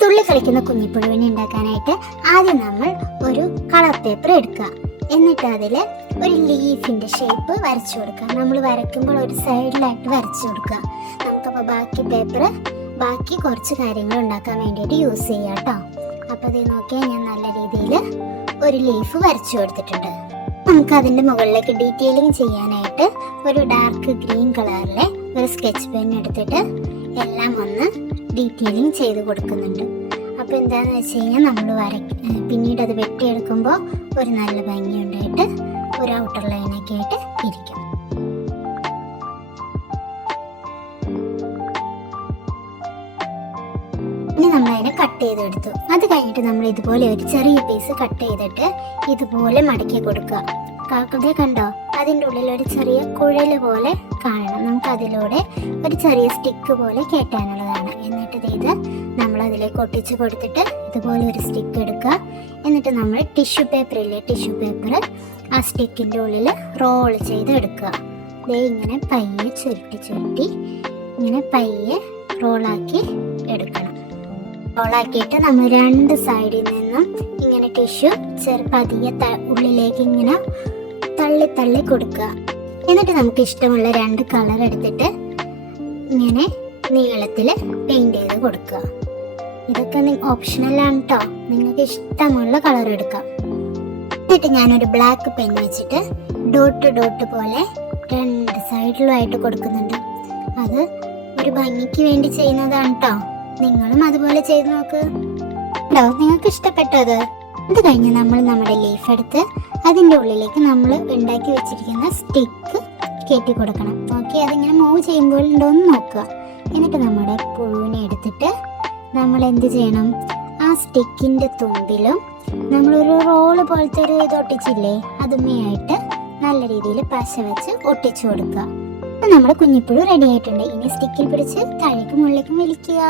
തുള്ളി കളിക്കുന്ന കുഞ്ഞിപ്പുഴുവിനെ ഉണ്ടാക്കാനായിട്ട് ആദ്യം നമ്മൾ ഒരു കളർ പേപ്പർ എടുക്കുക. എന്നിട്ട് അതിൽ ഒരു ലീഫിന്റെ ഷേപ്പ് വരച്ചു കൊടുക്കുക. നമ്മൾ വരയ്ക്കുമ്പോൾ ഒരു സൈഡിലായിട്ട് വരച്ചു കൊടുക്കുക. നമുക്കപ്പോൾ ബാക്കി കുറച്ച് കാര്യങ്ങൾ ഉണ്ടാക്കാൻ വേണ്ടിയിട്ട് യൂസ് ചെയ്യാം കേട്ടോ. അപ്പോൾ ഇത് നോക്കിയാൽ ഞാൻ നല്ല രീതിയിൽ ഒരു ലീഫ് വരച്ചു കൊടുത്തിട്ടുണ്ട്. നമുക്ക് അതിൻ്റെ മുകളിലേക്ക് ഡീറ്റെയിലിംഗ് ചെയ്യാനായിട്ട് ഒരു ഡാർക്ക് ഗ്രീൻ കളറിലെ ഒരു സ്കെച്ച് പെൻ എടുത്തിട്ട് എല്ലാം ഒന്ന് ഡീറ്റെയിലിംഗ് ചെയ്ത് കൊടുക്കുന്നുണ്ട്. അപ്പോൾ എന്താണെന്ന് വെച്ച് കഴിഞ്ഞാൽ നമ്മൾ പിന്നീട് അത് വെട്ടിയെടുക്കുമ്പോൾ ഒരു നല്ല ഭംഗിയുണ്ടായിട്ട് ഒരു ഔട്ടർ ലൈനൊക്കെ ആയിട്ട് ഇരിക്കും. ഇനി നമ്മളതിനെ കട്ട് ചെയ്തെടുത്തു. അത് കഴിഞ്ഞിട്ട് നമ്മൾ ഇതുപോലെ ഒരു ചെറിയ പീസ് കട്ട് ചെയ്തിട്ട് ഇതുപോലെ മടക്കി കൊടുക്കുക. കാക്കതേ കണ്ടോ, അതിൻ്റെ ഉള്ളിൽ ഒരു ചെറിയ കുഴൽ പോലെ കാണണം. നമുക്ക് അതിലൂടെ ഒരു ചെറിയ സ്റ്റിക്ക് പോലെ കയറ്റാനുള്ളതാണ്. എന്നിട്ട് ഇത് നമ്മൾ അതിലേക്ക് ഒട്ടിച്ച് കൊടുത്തിട്ട് ഇതുപോലെ ഒരു സ്റ്റിക്ക് എടുക്കുക. എന്നിട്ട് നമ്മൾ ടിഷ്യൂ പേപ്പർ ആ സ്റ്റിക്കിൻ്റെ ഉള്ളിൽ റോൾ ചെയ്ത് എടുക്കുക. ഇങ്ങനെ പയ്യെ ചുരുട്ടി ഇങ്ങനെ പയ്യെ റോളാക്കി എടുക്കണം. റോളാക്കിയിട്ട് നമ്മൾ രണ്ട് സൈഡിൽ നിന്നും ഇങ്ങനെ ടിഷ്യൂ പതിയെ ഉള്ളിലേക്ക് ഇങ്ങനെ തള്ളി കൊടുക്കുക. എന്നിട്ട് നമുക്ക് ഇഷ്ടമുള്ള രണ്ട് കളർ എടുത്തിട്ട് ഇങ്ങനെ നീളത്തിൽ പെയിന്റ് ചെയ്ത് കൊടുക്കുക. ഇതൊക്കെ ഓപ്ഷണലാണ് കേട്ടോ, നിങ്ങൾക്ക് ഇഷ്ടമുള്ള കളർ എടുക്കാം. എന്നിട്ട് ഞാനൊരു ബ്ലാക്ക് പെൻ വെച്ചിട്ട് ഡോട്ട് പോലെ രണ്ട് സൈഡിലുമായിട്ട് കൊടുക്കുന്നുണ്ട്. അത് ഒരു ഭംഗിക്ക് വേണ്ടി ചെയ്യുന്നതാണ് കേട്ടോ. നിങ്ങളും അതുപോലെ ചെയ്ത് നോക്ക്. നിങ്ങൾക്ക് ഇഷ്ടപ്പെട്ടോ അത്? ഇത് കഴിഞ്ഞ് നമ്മൾ നമ്മുടെ ലീഫ് എടുത്ത് അതിൻ്റെ ഉള്ളിലേക്ക് നമ്മൾ ഉണ്ടാക്കി വെച്ചിരിക്കുന്ന സ്റ്റിക്ക് കയറ്റി കൊടുക്കണം. ഓക്കെ, അതിങ്ങനെ മൂവ് ചെയ്യുമ്പോൾ ഉണ്ടോയെന്ന് നോക്കുക. എന്നിട്ട് നമ്മുടെ പുഴുവിനെ എടുത്തിട്ട് നമ്മൾ എന്ത് ചെയ്യണം, ആ സ്റ്റിക്കിൻ്റെ തുമ്പിലും നമ്മളൊരു റോള് പോലത്തെ ഒരു ഇത് ഒട്ടിച്ചില്ലേ, അതുമ്മയായിട്ട് നല്ല രീതിയിൽ പശ വെച്ച് ഒട്ടിച്ചു കൊടുക്കുക. നമ്മുടെ കുഞ്ഞിപ്പുഴു റെഡി ആയിട്ടുണ്ട്. ഇനി സ്റ്റിക്കിൽ പിടിച്ച് താഴേക്കും മുകളിലേക്കും വലിക്കുക.